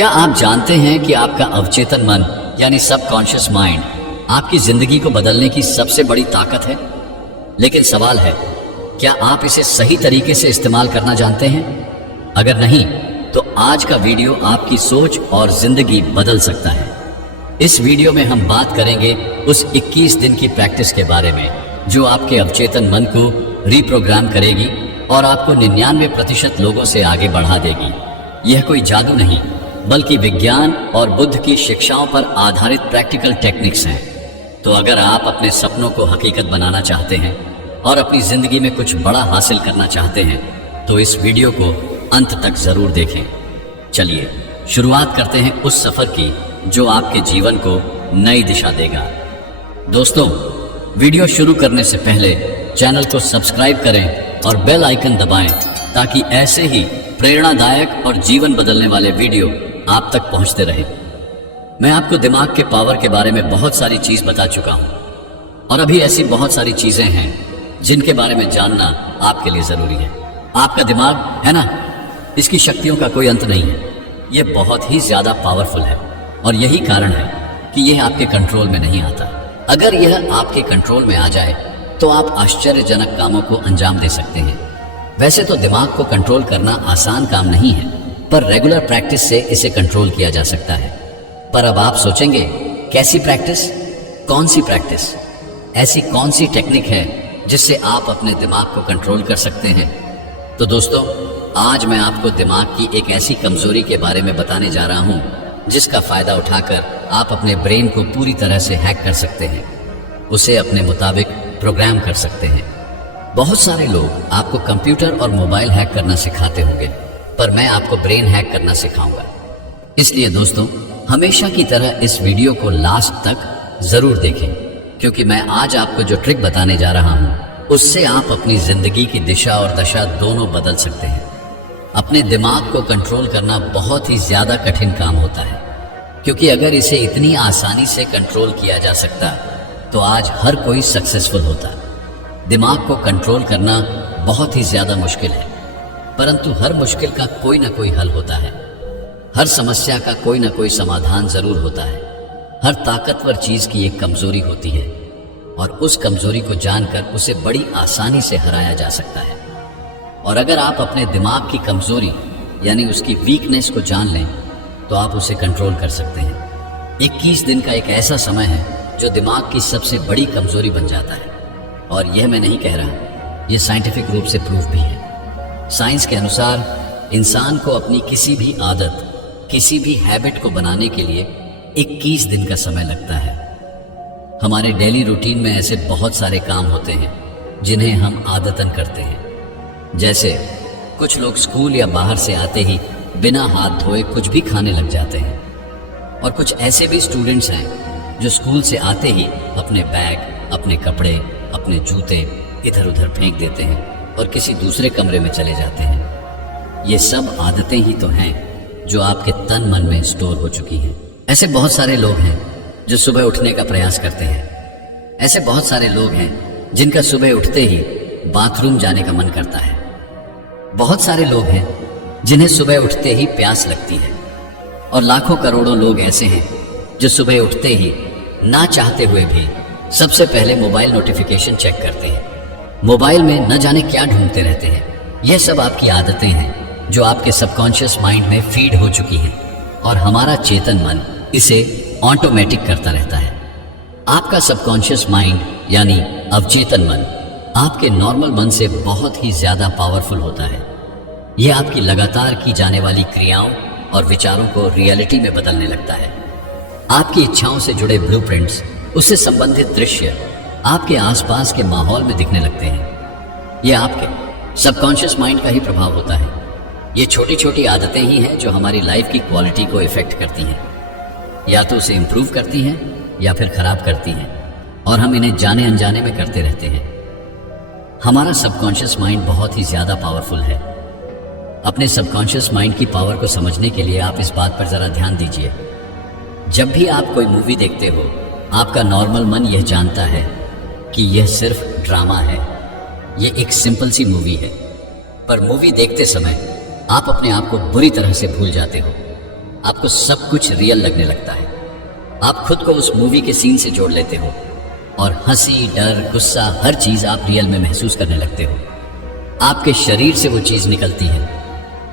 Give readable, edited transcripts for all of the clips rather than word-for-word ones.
क्या आप जानते हैं कि आपका अवचेतन मन यानी सबकॉन्शियस माइंड आपकी जिंदगी को बदलने की सबसे बड़ी ताकत है? लेकिन सवाल है, क्या आप इसे सही तरीके से इस्तेमाल करना जानते हैं? अगर नहीं, तो आज का वीडियो आपकी सोच और जिंदगी बदल सकता है। इस वीडियो में हम बात करेंगे उस 21 दिन की प्रैक्टिस के बारे में जो आपके अवचेतन मन को रीप्रोग्राम करेगी और आपको 99% लोगों से आगे बढ़ा देगी। यह कोई जादू नहीं, बल्कि विज्ञान और बुद्ध की शिक्षाओं पर आधारित प्रैक्टिकल टेक्निक्स हैं। तो अगर आप अपने सपनों को हकीकत बनाना चाहते हैं और अपनी जिंदगी में कुछ बड़ा हासिल करना चाहते हैं, तो इस वीडियो को अंत तक जरूर देखें। चलिए शुरुआत करते हैं उस सफर की जो आपके जीवन को नई दिशा देगा। दोस्तों, वीडियो शुरू करने से पहले चैनल को सब्सक्राइब करें और बेल आइकन दबाएं ताकि ऐसे ही प्रेरणादायक और जीवन बदलने वाले वीडियो आप तक पहुंचते रहें। मैं आपको दिमाग के पावर के बारे में बहुत सारी चीज बता चुका हूं और अभी ऐसी बहुत सारी चीजें हैं जिनके बारे में जानना आपके लिए जरूरी है। आपका दिमाग है ना, इसकी शक्तियों का कोई अंत नहीं है। यह बहुत ही ज्यादा पावरफुल है और यही कारण है कि यह आपके कंट्रोल में नहीं आता। अगर यह आपके कंट्रोल में आ जाए तो आप आश्चर्यजनक कामों को अंजाम दे सकते हैं। वैसे तो दिमाग को कंट्रोल करना आसान काम नहीं है, पर रेगुलर प्रैक्टिस से इसे कंट्रोल किया जा सकता है। पर अब आप सोचेंगे, कैसी प्रैक्टिस? कौन सी प्रैक्टिस? ऐसी कौन सी टेक्निक है जिससे आप अपने दिमाग को कंट्रोल कर सकते हैं? तो दोस्तों, आज मैं आपको दिमाग की एक ऐसी कमजोरी के बारे में बताने जा रहा हूं जिसका फायदा उठाकर आप अपने ब्रेन को पूरी तरह से हैक कर सकते हैं, उसे अपने मुताबिक प्रोग्राम कर सकते हैं। बहुत सारे लोग आपको कंप्यूटर और मोबाइल हैक करना सिखाते होंगे, पर मैं आपको ब्रेन हैक करना सिखाऊंगा। इसलिए दोस्तों, हमेशा की तरह इस वीडियो को लास्ट तक जरूर देखें, क्योंकि मैं आज आपको जो ट्रिक बताने जा रहा हूं उससे आप अपनी जिंदगी की दिशा और दशा दोनों बदल सकते हैं। अपने दिमाग को कंट्रोल करना बहुत ही ज्यादा कठिन काम होता है, क्योंकि अगर इसे इतनी आसानी से कंट्रोल किया जा सकता तो आज हर कोई सक्सेसफुल होता। दिमाग को कंट्रोल करना बहुत ही ज्यादा मुश्किल है, परंतु हर मुश्किल का कोई ना कोई हल होता है। हर समस्या का कोई ना कोई समाधान जरूर होता है। हर ताकतवर चीज की एक कमजोरी होती है और उस कमजोरी को जानकर उसे बड़ी आसानी से हराया जा सकता है। और अगर आप अपने दिमाग की कमजोरी यानी उसकी वीकनेस को जान लें तो आप उसे कंट्रोल कर सकते हैं। 21 दिन का एक ऐसा समय है जो दिमाग की सबसे बड़ी कमजोरी बन जाता है। और यह मैं नहीं कह रहा, यह साइंटिफिक रूप से प्रूफ भी है। साइंस के अनुसार इंसान को अपनी किसी भी आदत, किसी भी हैबिट को बनाने के लिए 21 दिन का समय लगता है। हमारे डेली रूटीन में ऐसे बहुत सारे काम होते हैं जिन्हें हम आदतन करते हैं। जैसे कुछ लोग स्कूल या बाहर से आते ही बिना हाथ धोए कुछ भी खाने लग जाते हैं, और कुछ ऐसे भी स्टूडेंट्स हैं जो स्कूल से आते ही अपने बैग, अपने कपड़े, अपने जूते इधर उधर फेंक देते हैं और किसी दूसरे कमरे में चले जाते हैं। ये सब आदतें ही तो हैं जो आपके तन मन में स्टोर हो चुकी हैं। ऐसे बहुत सारे लोग हैं जो सुबह उठने का प्रयास करते हैं। ऐसे बहुत सारे लोग हैं जिनका सुबह उठते ही बाथरूम जाने का मन करता है। बहुत सारे लोग हैं जिन्हें सुबह उठते ही प्यास लगती है, और लाखों करोड़ों लोग ऐसे हैं जो सुबह उठते ही ना चाहते हुए भी सबसे पहले मोबाइल नोटिफिकेशन चेक करते हैं। मोबाइल में न जाने क्या ढूंढते रहते हैं। यह सब आपकी आदतें हैं जो आपके सबकॉन्शियस माइंड में फीड हो चुकी हैं, और हमारा चेतन मन इसे ऑटोमेटिक करता रहता है। आपका सबकॉन्शियस माइंड यानी अवचेतन मन आपके नॉर्मल मन से बहुत ही ज्यादा पावरफुल होता है। यह आपकी लगातार की जाने वाली क्रियाओं और विचारों को रियलिटी में बदलने लगता है। आपकी इच्छाओं से जुड़े ब्लूप्रिंट्स, उससे संबंधित दृश्य आपके आसपास के माहौल में दिखने लगते हैं। यह आपके सबकॉन्शियस माइंड का ही प्रभाव होता है। ये छोटी छोटी आदतें ही हैं जो हमारी लाइफ की क्वालिटी को इफेक्ट करती हैं, या तो उसे इंप्रूव करती हैं या फिर खराब करती हैं, और हम इन्हें जाने अनजाने में करते रहते हैं। हमारा सबकॉन्शियस माइंड बहुत ही ज्यादा पावरफुल है। अपने सबकॉन्शियस माइंड की पावर को समझने के लिए आप इस बात पर जरा ध्यान दीजिए। जब भी आप कोई मूवी देखते हो, आपका नॉर्मल मन यह जानता है कि यह सिर्फ ड्रामा है, यह एक सिंपल सी मूवी है। पर मूवी देखते समय आप अपने आप को बुरी तरह से भूल जाते हो। आपको सब कुछ रियल लगने लगता है। आप खुद को उस मूवी के सीन से जोड़ लेते हो और हंसी, डर, गुस्सा, हर चीज आप रियल में महसूस करने लगते हो। आपके शरीर से वो चीज निकलती है।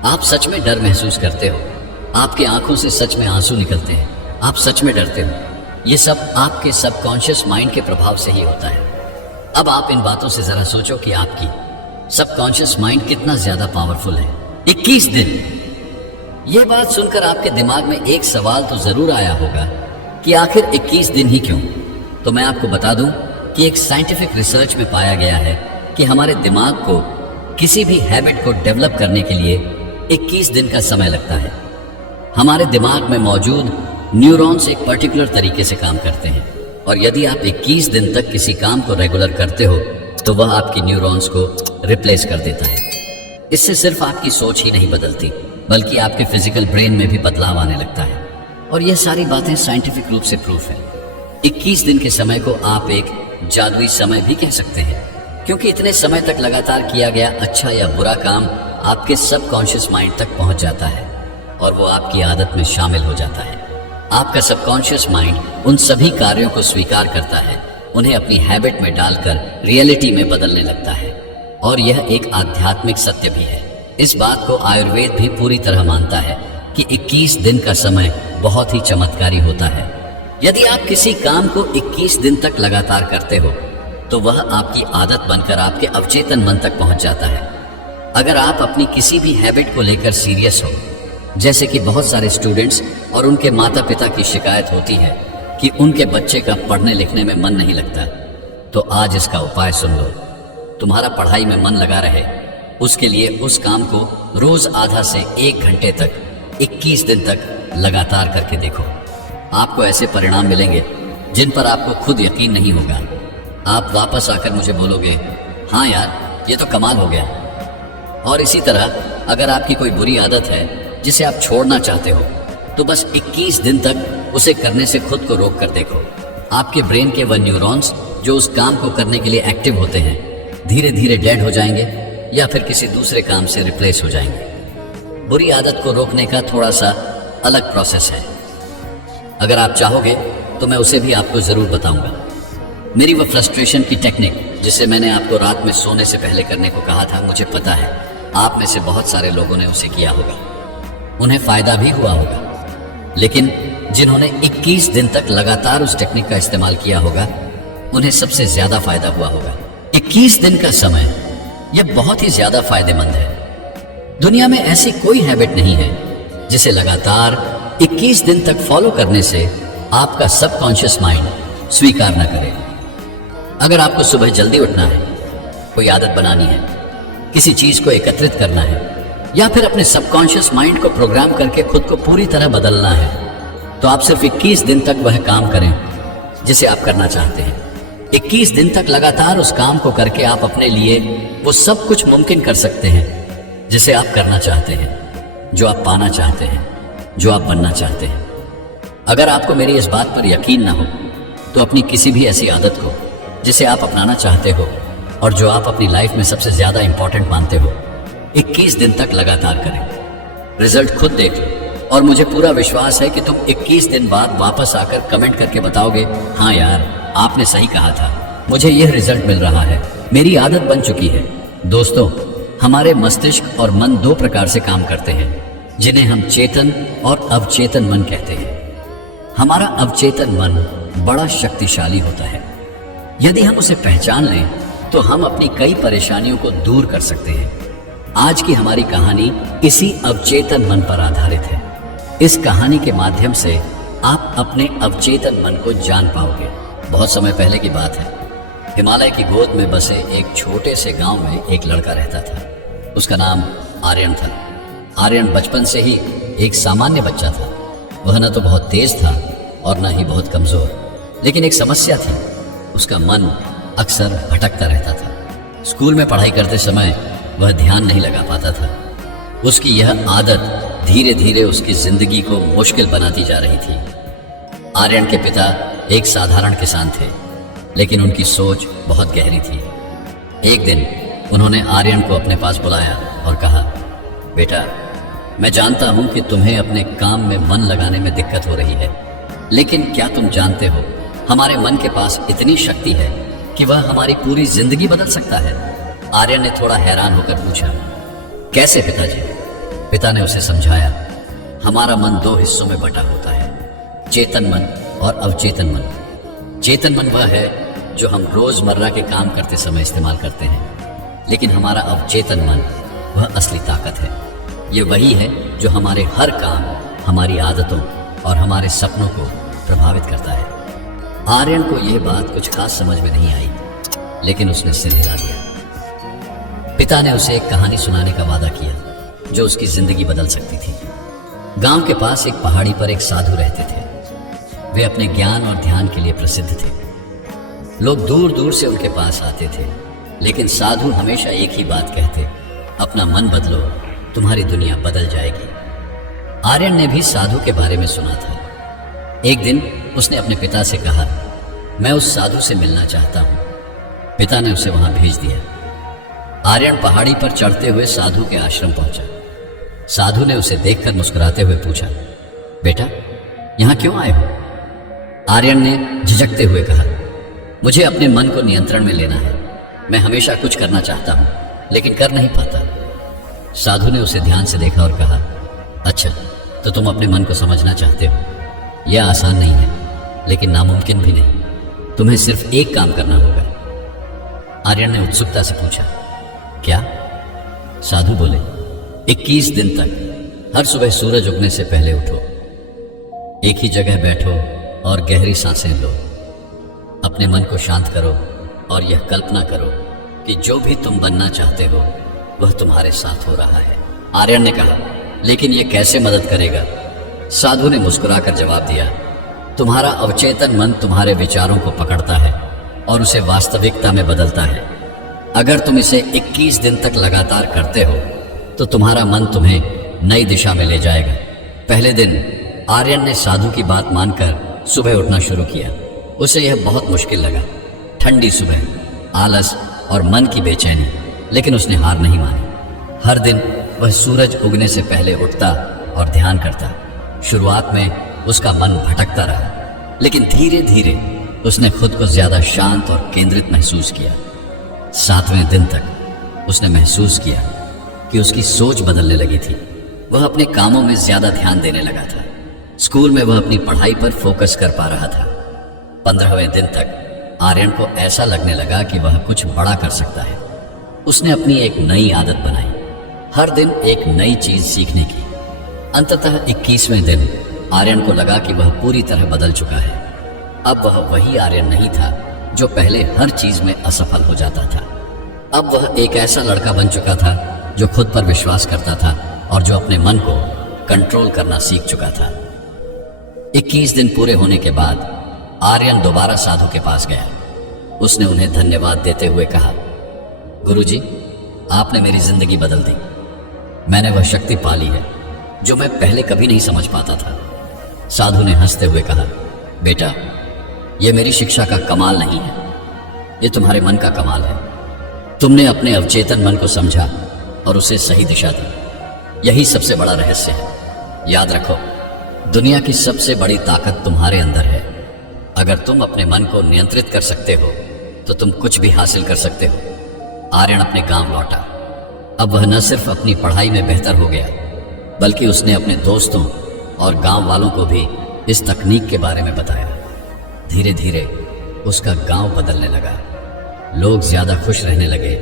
आप सच में डर महसूस करते हो। आपके आंखों से सच में आंसू निकलते हैं। आप सच में डरते हो। ये सब आपके सबकॉन्शियस माइंड के प्रभाव से ही होता है। अब आप इन बातों से जरा सोचो कि आपकी सबकॉन्शियस माइंड कितना ज्यादा पावरफुल है। 21 दिन। यह बात सुनकर आपके दिमाग में एक सवाल तो जरूर आया होगा कि आखिर 21 दिन ही क्यों? तो मैं आपको बता दूं कि एक साइंटिफिक रिसर्च में पाया गया है कि हमारे दिमाग को किसी भी हैबिट को डेवलप करने के लिए 21 दिन का समय लगता है। हमारे दिमाग में मौजूद न्यूरॉन्स एक पर्टिकुलर तरीके से काम करते हैं और यदि आप 21 दिन तक किसी काम को रेगुलर करते हो तो वह आपकी न्यूरॉन्स को रिप्लेस कर देता है। इससे सिर्फ आपकी सोच ही नहीं बदलती बल्कि आपके फिजिकल ब्रेन में भी बदलाव आने लगता है और यह सारी बातें साइंटिफिक रूप से प्रूफ है। 21 दिन के समय को आप एक जादुई समय भी कह सकते हैं क्योंकि इतने समय तक लगातार किया गया अच्छा या बुरा काम आपके सबकॉन्शियस माइंड तक पहुंच जाता है और वो आपकी आदत में शामिल हो जाता है। आपका सबकॉन्शियस माइंड उन सभी कार्यों को स्वीकार करता है, उन्हें अपनी हैबिट में डालकर रियलिटी में बदलने लगता है और यह एक आध्यात्मिक सत्य भी है। इस बात को आयुर्वेद भी पूरी तरह मानता है कि 21 दिन का समय बहुत ही चमत्कारी होता है। यदि आप किसी काम को 21 दिन तक लगातार करते हो तो वह आपकी आदत बनकर आपके अवचेतन मन तक पहुंच जाता है। अगर आप अपनी किसी भी हैबिट को लेकर सीरियस हो, जैसे कि बहुत सारे स्टूडेंट्स और उनके माता पिता की शिकायत होती है कि उनके बच्चे का पढ़ने लिखने में मन नहीं लगता, तो आज इसका उपाय सुन लो। तुम्हारा पढ़ाई में मन लगा रहे, उसके लिए उस काम को रोज आधा से 1 घंटे तक 21 दिन तक लगातार करके देखो। आपको ऐसे परिणाम मिलेंगे जिन पर आपको खुद यकीन नहीं होगा। आप वापस आकर मुझे बोलोगे, हाँ यार ये तो कमाल हो गया। और इसी तरह अगर आपकी कोई बुरी आदत है जिसे आप छोड़ना चाहते हो तो बस 21 दिन तक उसे करने से खुद को रोक कर देखो। आपके ब्रेन के वह न्यूरॉन्स जो उस काम को करने के लिए एक्टिव होते हैं धीरे धीरे डेड हो जाएंगे या फिर किसी दूसरे काम से रिप्लेस हो जाएंगे। बुरी आदत को रोकने का थोड़ा सा अलग प्रोसेस है। अगर आप चाहोगे तो मैं उसे भी आपको जरूर बताऊंगा। मेरी वह फ्रस्ट्रेशन की टेक्निक जिसे मैंने आपको रात में सोने से पहले करने को कहा था, मुझे पता है आप में से बहुत सारे लोगों ने उसे किया होगा, उन्हें फायदा भी हुआ होगा। लेकिन जिन्होंने 21 दिन तक लगातार उस टेक्निक का इस्तेमाल किया होगा उन्हें सबसे ज्यादा फायदा हुआ होगा। 21 दिन का समय यह बहुत ही ज्यादा फायदेमंद है। दुनिया में ऐसी कोई हैबिट नहीं है जिसे लगातार 21 दिन तक फॉलो करने से आपका सबकॉन्शियस माइंड स्वीकार न करे। अगर आपको सुबह जल्दी उठना है, कोई आदत बनानी है, किसी चीज को एकत्रित करना है या फिर अपने सबकॉन्शियस माइंड को प्रोग्राम करके खुद को पूरी तरह बदलना है, तो आप सिर्फ 21 दिन तक वह काम करें जिसे आप करना चाहते हैं। 21 दिन तक लगातार उस काम को करके आप अपने लिए वो सब कुछ मुमकिन कर सकते हैं जिसे आप करना चाहते हैं, जो आप पाना चाहते हैं, जो आप बनना चाहते हैं। अगर आपको मेरी इस बात पर यकीन ना हो तो अपनी किसी भी ऐसी आदत को जिसे आप अपनाना चाहते हो और जो आप अपनी लाइफ में सबसे ज्यादा इंपॉर्टेंट मानते हो 21 दिन तक लगातार करें। रिजल्ट खुद देख लो और मुझे पूरा विश्वास है कि तुम 21 दिन बाद वापस आकर कमेंट करके बताओगे, हाँ यार आपने सही कहा था, मुझे यह रिजल्ट मिल रहा है, मेरी आदत बन चुकी है। दोस्तों, हमारे मस्तिष्क और मन 2 प्रकार से काम करते हैं जिन्हें हम चेतन और अवचेतन मन कहते हैं। हमारा अवचेतन मन बड़ा शक्तिशाली होता है। यदि हम उसे पहचान लें तो हम अपनी कई परेशानियों को दूर कर सकते हैं। आज की हमारी कहानी इसी अवचेतन मन पर आधारित है। इस कहानी के माध्यम से आप अपने अवचेतन मन को जान पाओगे। बहुत समय पहले की बात है, हिमालय की गोद में बसे एक छोटे से गांव में एक लड़का रहता था। उसका नाम आर्यन था। आर्यन बचपन से ही एक सामान्य बच्चा था। वह न तो बहुत तेज था और न ही बहुत कमजोर, लेकिन एक समस्या थी, उसका मन अक्सर भटकता रहता था। स्कूल में पढ़ाई करते समय वह ध्यान नहीं लगा पाता था। उसकी यह आदत धीरे धीरे उसकी जिंदगी को मुश्किल बनाती जा रही थी। आर्यन के पिता एक साधारण किसान थे, लेकिन उनकी सोच बहुत गहरी थी। एक दिन उन्होंने आर्यन को अपने पास बुलाया और कहा, बेटा मैं जानता हूं कि तुम्हें अपने काम में मन लगाने में दिक्कत हो रही है, लेकिन क्या तुम जानते हो हमारे मन के पास इतनी शक्ति है कि वह हमारी पूरी जिंदगी बदल सकता है। आर्यन ने थोड़ा हैरान होकर पूछा, कैसे पिताजी? पिता ने उसे समझाया, हमारा मन दो हिस्सों में बटा होता है, चेतन मन और अवचेतन मन। चेतन मन वह है जो हम रोजमर्रा के काम करते समय इस्तेमाल करते हैं, लेकिन हमारा अवचेतन मन वह असली ताकत है। ये वही है जो हमारे हर काम, हमारी आदतों और हमारे सपनों को प्रभावित करता है। आर्यन को यह बात कुछ खास समझ में नहीं आई, लेकिन उसने सिर हिला दिया। पिता ने उसे एक कहानी सुनाने का वादा किया जो उसकी जिंदगी बदल सकती थी। गांव के पास एक पहाड़ी पर एक साधु रहते थे। वे अपने ज्ञान और ध्यान के लिए प्रसिद्ध थे। लोग दूर दूर से उनके पास आते थे, लेकिन साधु हमेशा एक ही बात कहते, अपना मन बदलो, तुम्हारी दुनिया बदल जाएगी। आर्यन ने भी साधु के बारे में सुना था। एक दिन उसने अपने पिता से कहा, मैं उस साधु से मिलना चाहता हूं। पिता ने उसे वहां भेज दिया। आर्यन पहाड़ी पर चढ़ते हुए साधु के आश्रम पहुंचा। साधु ने उसे देखकर मुस्कुराते हुए पूछा, बेटा यहां क्यों आए हो? आर्यन ने झिझकते हुए कहा, मुझे अपने मन को नियंत्रण में लेना है। मैं हमेशा कुछ करना चाहता हूं, लेकिन कर नहीं पाता। साधु ने उसे ध्यान से देखा और कहा, अच्छा तो तुम अपने मन को समझना चाहते हो। यह आसान नहीं है, लेकिन नामुमकिन भी नहीं। तुम्हें सिर्फ एक काम करना होगा। आर्यन ने उत्सुकता से पूछा, क्या? साधु बोले, 21 दिन तक हर सुबह सूरज उगने से पहले उठो, एक ही जगह बैठो और गहरी सांसें लो। अपने मन को शांत करो और यह कल्पना करो कि जो भी तुम बनना चाहते हो वह तुम्हारे साथ हो रहा है। आर्यन ने कहा, लेकिन यह कैसे मदद करेगा? साधु ने मुस्कुराकर जवाब दिया, तुम्हारा अवचेतन मन तुम्हारे विचारों को पकड़ता है और उसे वास्तविकता में बदलता है। अगर तुम इसे 21 दिन तक लगातार करते हो तो तुम्हारा मन तुम्हें नई दिशा में ले जाएगा। पहले दिन आर्यन ने साधु की बात मानकर सुबह उठना शुरू किया। उसे यह बहुत मुश्किल लगा, ठंडी सुबह, आलस और मन की बेचैनी, लेकिन उसने हार नहीं मानी। हर दिन वह सूरज उगने से पहले उठता और ध्यान करता। शुरुआत में उसका मन भटकता रहा, लेकिन धीरे धीरे उसने खुद को ज्यादा शांत और केंद्रित महसूस किया। 7वें दिन तक उसने महसूस किया कि उसकी सोच बदलने लगी थी। वह अपने कामों में ज्यादा ध्यान देने लगा था। स्कूल में वह अपनी पढ़ाई पर फोकस कर पा रहा था। 15वें दिन तक आर्यन को ऐसा लगने लगा कि वह कुछ बड़ा कर सकता है। उसने अपनी एक नई आदत बनाई, हर दिन एक नई चीज सीखने की। अंततः 21वें दिन आर्यन को लगा कि वह पूरी तरह बदल चुका है। अब वह वही आर्यन नहीं था जो पहले हर चीज में असफल हो जाता था। अब वह एक ऐसा लड़का बन चुका था जो खुद पर विश्वास करता था और जो अपने मन को कंट्रोल करना सीख चुका था। 21 दिन पूरे होने के बाद आर्यन दोबारा साधु के पास गया। उसने उन्हें धन्यवाद देते हुए कहा, गुरुजी, आपने मेरी जिंदगी बदल दी। मैंने वह शक्ति पाली है जो मैं पहले कभी नहीं समझ पाता था। साधु ने हंसते हुए कहा, बेटा, यह मेरी शिक्षा का कमाल नहीं है, यह तुम्हारे मन का कमाल है। तुमने अपने अवचेतन मन को समझा और उसे सही दिशा दी। यही सबसे बड़ा रहस्य है। याद रखो, दुनिया की सबसे बड़ी ताकत तुम्हारे अंदर है। अगर तुम अपने मन को नियंत्रित कर सकते हो तो तुम कुछ भी हासिल कर सकते हो। आर्यन अपने गांव लौटा। अब वह न सिर्फ अपनी पढ़ाई में बेहतर हो गया, बल्कि उसने अपने दोस्तों और गांव वालों को भी इस तकनीक के बारे में बताया। धीरे धीरे उसका गांव बदलने लगा। लोग ज्यादा खुश रहने लगे,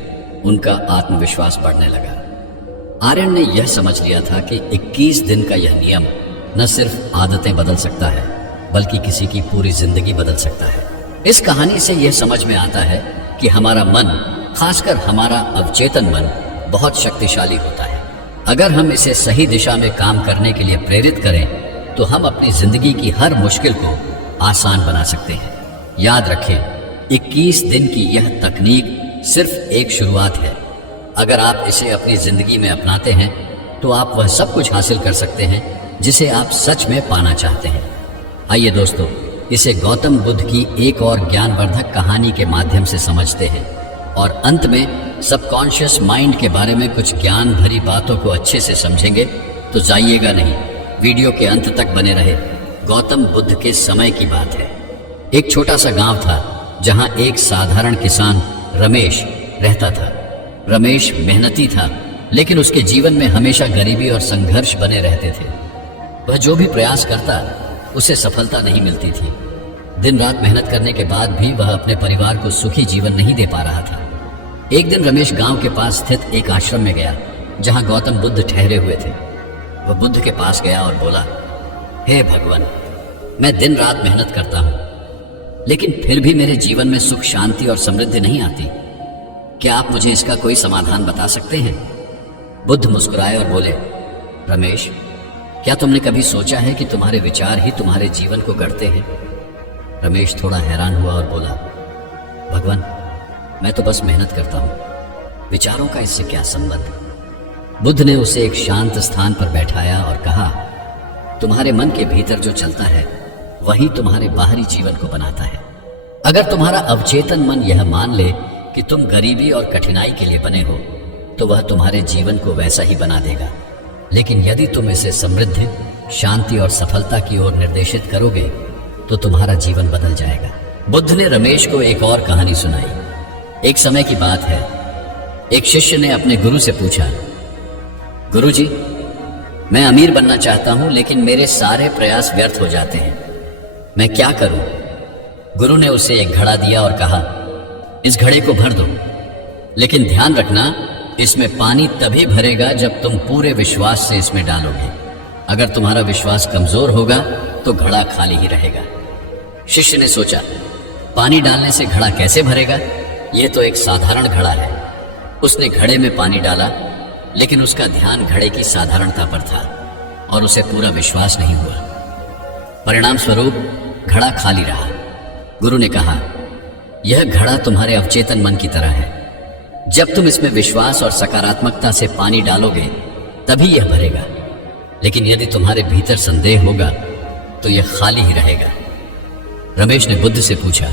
उनका आत्मविश्वास बढ़ने लगा। आर्यन ने यह समझ लिया था कि 21 दिन का यह नियम न सिर्फ आदतें बदल सकता है, बल्कि किसी की पूरी जिंदगी बदल सकता है। इस कहानी से यह समझ में आता है कि हमारा मन, खासकर हमारा अवचेतन मन, बहुत शक्तिशाली होता है। अगर हम इसे सही दिशा में काम करने के लिए प्रेरित करें तो हम अपनी जिंदगी की हर मुश्किल को आसान बना सकते हैं। याद रखें, 21 दिन की यह तकनीक सिर्फ एक शुरुआत है। अगर आप इसे अपनी जिंदगी में अपनाते हैं तो आप वह सब कुछ हासिल कर सकते हैं जिसे आप सच में पाना चाहते हैं। आइए दोस्तों, इसे गौतम बुद्ध की एक और ज्ञानवर्धक कहानी के माध्यम से समझते हैं और अंत में सबकॉन्शियस माइंड के बारे में कुछ ज्ञान भरी बातों को अच्छे से समझेंगे तो जाइएगा नहीं, वीडियो के अंत तक बने रहे। गौतम बुद्ध के समय की बात है। एक छोटा सा गांव था जहां एक साधारण किसान रमेश रहता था। रमेश मेहनती था, लेकिन उसके जीवन में हमेशा गरीबी और संघर्ष बने रहते थे। वह जो भी प्रयास करता उसे सफलता नहीं मिलती थी। दिन रात मेहनत करने के बाद भी वह अपने परिवार को सुखी जीवन नहीं दे पा रहा था। एक दिन रमेश गांव के पास स्थित एक आश्रम में गया जहां गौतम बुद्ध ठहरे हुए थे। वह बुद्ध के पास गया और बोला, हे भगवान, मैं दिन रात मेहनत करता हूं, लेकिन फिर भी मेरे जीवन में सुख, शांति और समृद्धि नहीं आती। क्या आप मुझे इसका कोई समाधान बता सकते हैं? बुद्ध मुस्कुराए और बोले, रमेश, क्या तुमने कभी सोचा है कि तुम्हारे विचार ही तुम्हारे जीवन को गढ़ते हैं? रमेश थोड़ा हैरान हुआ और बोला, भगवान, मैं तो बस मेहनत करता हूं, विचारों का इससे क्या संबंध? बुद्ध ने उसे एक शांत स्थान पर बैठाया और कहा, तुम्हारे मन के भीतर जो चलता है वही तुम्हारे बाहरी जीवन को बनाता है। अगर तुम्हारा अवचेतन मन यह मान ले कि तुम गरीबी और कठिनाई के लिए बने हो, तो वह तुम्हारे जीवन को वैसा ही बना देगा। लेकिन यदि तुम इसे समृद्धि, शांति और सफलता की ओर निर्देशित करोगे तो तुम्हारा जीवन बदल जाएगा। बुद्ध ने रमेश को एक और कहानी सुनाई। एक समय की बात है, एक शिष्य ने अपने गुरु से पूछा, गुरुजी, मैं अमीर बनना चाहता हूं, लेकिन मेरे सारे प्रयास व्यर्थ हो जाते हैं, मैं क्या करूं? गुरु ने उसे एक घड़ा दिया और कहा, इस घड़े को भर दो, लेकिन ध्यान रखना, इसमें पानी तभी भरेगा जब तुम पूरे विश्वास से इसमें डालोगे। अगर तुम्हारा विश्वास कमजोर होगा तो घड़ा खाली ही रहेगा। शिष्य ने सोचा, पानी डालने से घड़ा कैसे भरेगा? यह तो एक साधारण घड़ा है। उसने घड़े में पानी डाला, लेकिन उसका ध्यान घड़े की साधारणता पर था और उसे पूरा विश्वास नहीं हुआ। परिणाम स्वरूप घड़ा खाली रहा। गुरु ने कहा, यह घड़ा तुम्हारे अवचेतन मन की तरह है। जब तुम इसमें विश्वास और सकारात्मकता से पानी डालोगे तभी यह भरेगा, लेकिन यदि तुम्हारे भीतर संदेह होगा तो यह खाली ही रहेगा। रमेश ने बुद्ध से पूछा,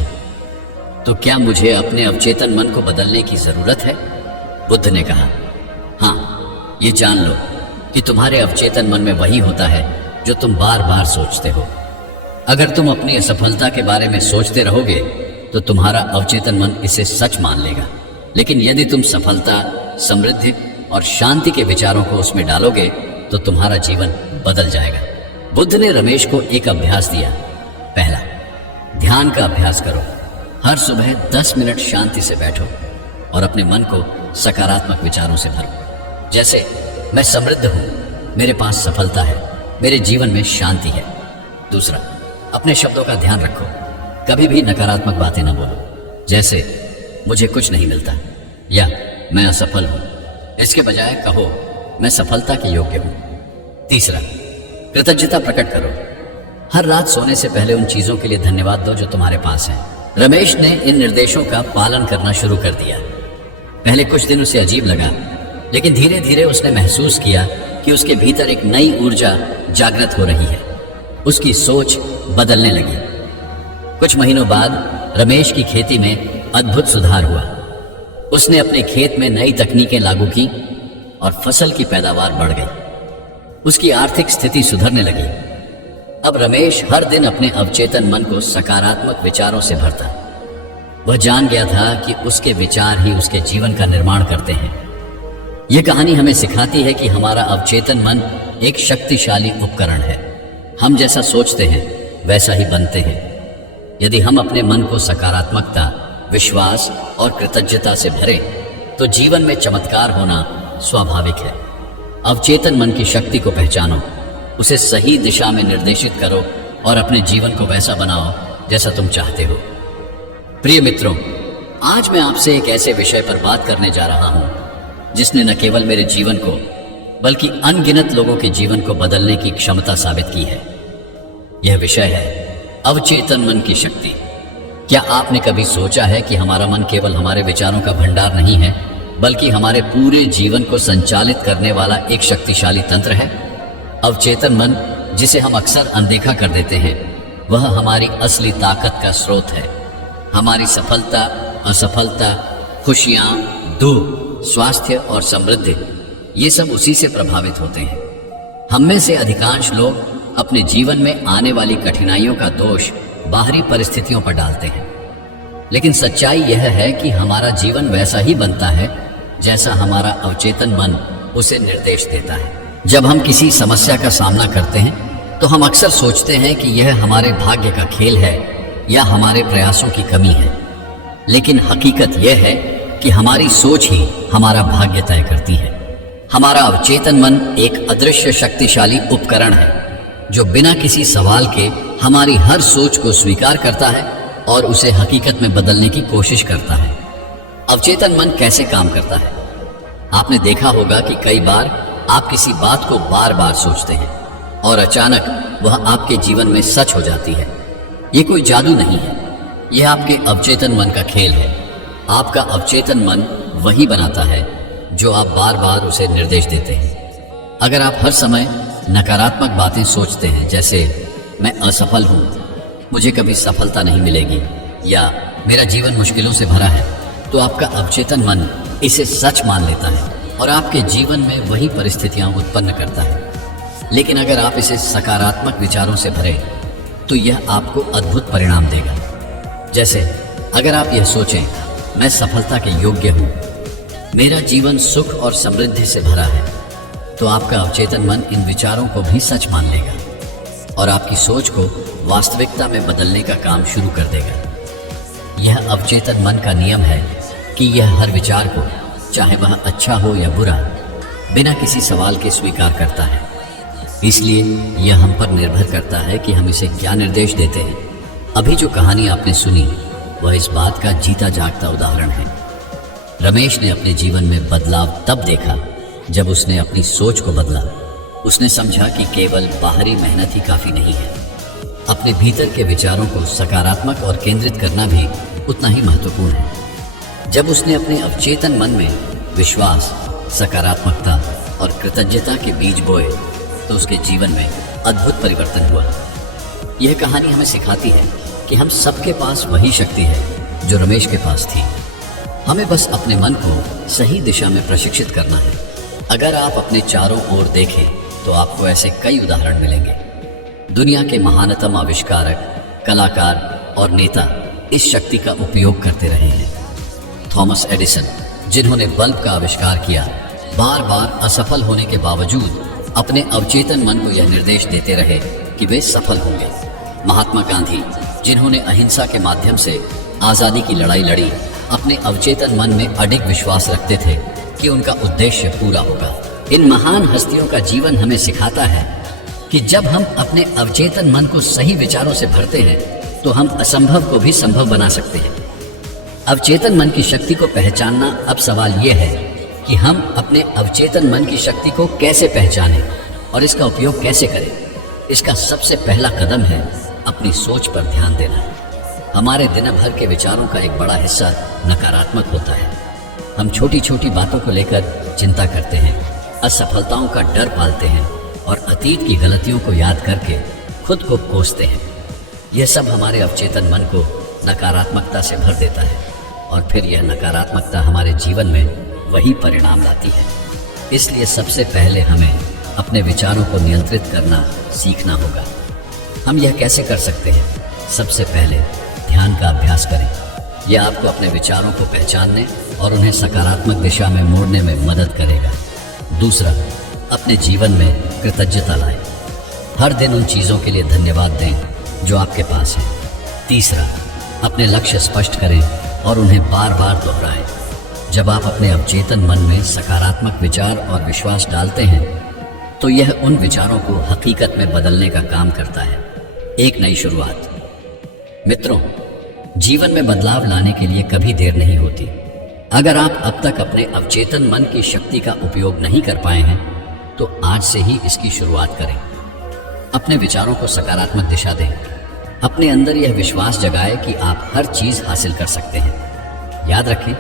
तो क्या मुझे अपने अवचेतन मन को बदलने की जरूरत है? बुद्ध ने कहा, हाँ, ये जान लो कि तुम्हारे अवचेतन मन में वही होता है जो तुम बार बार सोचते हो। अगर तुम अपनी असफलता के बारे में सोचते रहोगे तो तुम्हारा अवचेतन मन इसे सच मान लेगा, लेकिन यदि तुम सफलता, समृद्धि और शांति के विचारों को उसमें डालोगे तो तुम्हारा जीवन बदल जाएगा। बुद्ध ने रमेश को एक अभ्यास दिया। पहला, ध्यान का अभ्यास करो। हर सुबह 10 मिनट शांति से बैठो और अपने मन को सकारात्मक विचारों से भरो। जैसे, मैं समृद्ध हूं, मेरे पास सफलता है, मेरे जीवन में शांति है। दूसरा, अपने शब्दों का ध्यान रखो, कभी भी नकारात्मक बातें न बोलो। जैसे, मुझे कुछ नहीं मिलता या मैं असफल हूं। इसके बजाय कहो, मैं सफलता के योग्य हूं। तीसरा, कृतज्ञता प्रकट करो। हर रात सोने से पहले उन चीजों के लिए धन्यवाद दो जो तुम्हारे पास है। रमेश ने इन निर्देशों का पालन करना शुरू कर दिया। पहले कुछ दिन उसे अजीब लगा, लेकिन धीरे धीरे उसने महसूस किया कि उसके भीतर एक नई ऊर्जा जागृत हो रही है। उसकी सोच बदलने लगी। कुछ महीनों बाद रमेश की खेती में अद्भुत सुधार हुआ। उसने अपने खेत में नई तकनीकें लागू की और फसल की पैदावार बढ़ गई। उसकी आर्थिक स्थिति सुधरने लगी। अब रमेश हर दिन अपने अवचेतन मन को सकारात्मक विचारों से भरता। वह जान गया था कि उसके विचार ही उसके जीवन का निर्माण करते हैं। यह कहानी हमें सिखाती है कि हमारा अवचेतन मन एक शक्तिशाली उपकरण है। हम जैसा सोचते हैं वैसा ही बनते हैं। यदि हम अपने मन को सकारात्मकता, विश्वास और कृतज्ञता से भरें तो जीवन में चमत्कार होना स्वाभाविक है। अवचेतन मन की शक्ति को पहचानो, उसे सही दिशा में निर्देशित करो और अपने जीवन को वैसा बनाओ जैसा तुम चाहते हो। प्रिय मित्रों, आज मैं आपसे एक ऐसे विषय पर बात करने जा रहा हूं जिसने न केवल मेरे जीवन को बल्कि अनगिनत लोगों के जीवन को बदलने की क्षमता साबित की है। यह विषय है अवचेतन मन की शक्ति। क्या आपने कभी सोचा है कि हमारा मन केवल हमारे विचारों का भंडार नहीं है, बल्कि हमारे पूरे जीवन को संचालित करने वाला एक शक्तिशाली तंत्र है? अवचेतन मन, जिसे हम अक्सर अनदेखा कर देते हैं, वह हमारी असली ताकत का स्रोत है। हमारी सफलता, असफलता, खुशियां, दुख, स्वास्थ्य और समृद्धि, ये सब उसी से प्रभावित होते हैं। हम में से अधिकांश लोग अपने जीवन में आने वाली कठिनाइयों का दोष बाहरी परिस्थितियों पर डालते हैं, लेकिन सच्चाई यह है कि हमारा जीवन वैसा ही बनता है जैसा हमारा अवचेतन मन उसे निर्देश देता है। जब हम किसी समस्या का सामना करते हैं तो हम अक्सर सोचते हैं कि यह हमारे भाग्य का खेल है या हमारे प्रयासों की कमी है, लेकिन हकीकत यह है कि हमारी सोच ही हमारा भाग्य तय करती है। हमारा अवचेतन मन एक अदृश्य शक्तिशाली उपकरण है जो बिना किसी सवाल के हमारी हर सोच को स्वीकार करता है और उसे हकीकत में बदलने की कोशिश करता है। अवचेतन मन कैसे काम करता है? आपने देखा होगा कि कई बार आप किसी बात को बार बार सोचते हैं और अचानक वह आपके जीवन में सच हो जाती है। ये कोई जादू नहीं है, यह आपके अवचेतन मन का खेल है। आपका अवचेतन मन वही बनाता है जो आप बार बार उसे निर्देश देते हैं। अगर आप हर समय नकारात्मक बातें सोचते हैं, जैसे मैं असफल हूं, मुझे कभी सफलता नहीं मिलेगी या मेरा जीवन मुश्किलों से भरा है, तो आपका अवचेतन मन इसे सच मान लेता है और आपके जीवन में वही परिस्थितियां उत्पन्न करता है। लेकिन अगर आप इसे सकारात्मक विचारों से भरें तो यह आपको अद्भुत परिणाम देगा। जैसे अगर आप यह सोचें, मैं सफलता के योग्य हूं, मेरा जीवन सुख और समृद्धि से भरा है, तो आपका अवचेतन मन इन विचारों को भी सच मान लेगा और आपकी सोच को वास्तविकता में बदलने का काम शुरू कर देगा। यह अवचेतन मन का नियम है कि यह हर विचार को, चाहे वह अच्छा हो या बुरा, बिना किसी सवाल के स्वीकार करता है। इसलिए यह हम पर निर्भर करता है कि हम इसे क्या निर्देश देते हैं। अभी जो कहानी आपने सुनी वह इस बात का जीता जागता उदाहरण है। रमेश ने अपने जीवन में बदलाव तब देखा जब उसने अपनी सोच को बदला। उसने समझा कि केवल बाहरी मेहनत ही काफी नहीं है, अपने भीतर के विचारों को सकारात्मक और केंद्रित करना भी उतना ही महत्वपूर्ण है। जब उसने अपने अवचेतन मन में विश्वास, सकारात्मकता और कृतज्ञता के बीज बोए तो उसके जीवन में अद्भुत परिवर्तन हुआ। यह कहानी हमें सिखाती है कि हम सबके पास वही शक्ति है जो रमेश के पास थी। हमें बस अपने मन को सही दिशा में प्रशिक्षित करना है। अगर आप अपने चारों ओर देखें तो आपको ऐसे कई उदाहरण मिलेंगे। दुनिया के महानतम आविष्कारक, कलाकार और नेता इस शक्ति का उपयोग करते रहे हैं। थॉमस एडिसन, जिन्होंने बल्ब का आविष्कार किया, बार बार असफल होने के बावजूद अपने अवचेतन मन को यह निर्देश देते रहे कि वे सफल होंगे। महात्मा गांधी, जिन्होंने अहिंसा के माध्यम से आजादी की लड़ाई लड़ी, अपने अवचेतन मन में अडिग विश्वास रखते थे कि उनका उद्देश्य पूरा होगा। इन महान हस्तियों का जीवन हमें सिखाता है कि जब हम अपने अवचेतन मन को सही विचारों से भरते हैं तो हम असंभव को भी संभव बना सकते हैं। अवचेतन मन की शक्ति को पहचानना। अब सवाल यह है कि हम अपने अवचेतन मन की शक्ति को कैसे पहचानें और इसका उपयोग कैसे करें। इसका सबसे पहला कदम है अपनी सोच पर ध्यान देना। हमारे दिन भर के विचारों का एक बड़ा हिस्सा नकारात्मक होता है। हम छोटी छोटी बातों को लेकर चिंता करते हैं, असफलताओं का डर पालते हैं और अतीत की गलतियों को याद करके खुद को कोसते हैं। यह सब हमारे अवचेतन मन को नकारात्मकता से भर देता है और फिर यह नकारात्मकता हमारे जीवन में वही परिणाम लाती है। इसलिए सबसे पहले हमें अपने विचारों को नियंत्रित करना सीखना होगा। हम यह कैसे कर सकते हैं? सबसे पहले ध्यान का अभ्यास करें। यह आपको अपने विचारों को पहचानने और उन्हें सकारात्मक दिशा में मोड़ने में मदद करेगा। दूसरा, अपने जीवन में कृतज्ञता लाएं। हर दिन उन चीज़ों के लिए धन्यवाद दें जो आपके पास हैं। तीसरा, अपने लक्ष्य स्पष्ट करें और उन्हें बार बार दोहराएं। जब आप अपने अवचेतन मन में सकारात्मक विचार और विश्वास डालते हैं तो यह उन विचारों को हकीकत में बदलने का काम करता है। एक नई शुरुआत। मित्रों, जीवन में बदलाव लाने के लिए कभी देर नहीं होती। अगर आप अब तक अपने अवचेतन मन की शक्ति का उपयोग नहीं कर पाए हैं तो आज से ही इसकी शुरुआत करें। अपने विचारों को सकारात्मक दिशा दें। अपने अंदर यह विश्वास जगाएं कि आप हर चीज हासिल कर सकते हैं। याद रखें,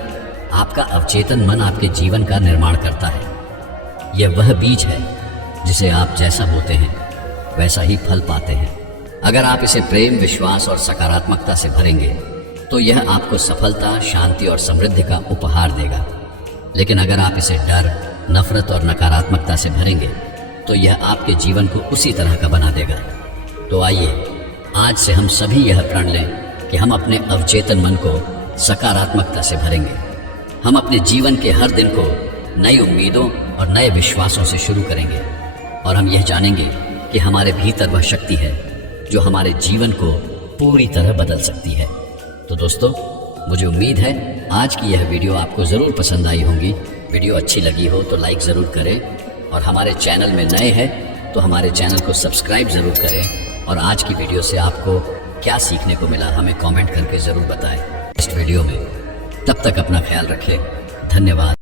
आपका अवचेतन मन आपके जीवन का निर्माण करता है। यह वह बीज है जिसे आप जैसा बोते हैं वैसा ही फल पाते हैं। अगर आप इसे प्रेम, विश्वास और सकारात्मकता से भरेंगे तो यह आपको सफलता, शांति और समृद्धि का उपहार देगा। लेकिन अगर आप इसे डर, नफरत और नकारात्मकता से भरेंगे तो यह आपके जीवन को उसी तरह का बना देगा। तो आइए आज से हम सभी यह प्रण लें कि हम अपने अवचेतन मन को सकारात्मकता से भरेंगे। हम अपने जीवन के हर दिन को नई उम्मीदों और नए विश्वासों से शुरू करेंगे और हम यह जानेंगे कि हमारे भीतर वह शक्ति है जो हमारे जीवन को पूरी तरह बदल सकती है। तो दोस्तों, मुझे उम्मीद है आज की यह वीडियो आपको ज़रूर पसंद आई होगी। वीडियो अच्छी लगी हो तो लाइक ज़रूर करें और हमारे चैनल में नए हैं तो हमारे चैनल को सब्सक्राइब ज़रूर करें। और आज की वीडियो से आपको क्या सीखने को मिला हमें कमेंट करके ज़रूर बताएं नेक्स्ट वीडियो में। तब तक अपना ख्याल रखें। धन्यवाद।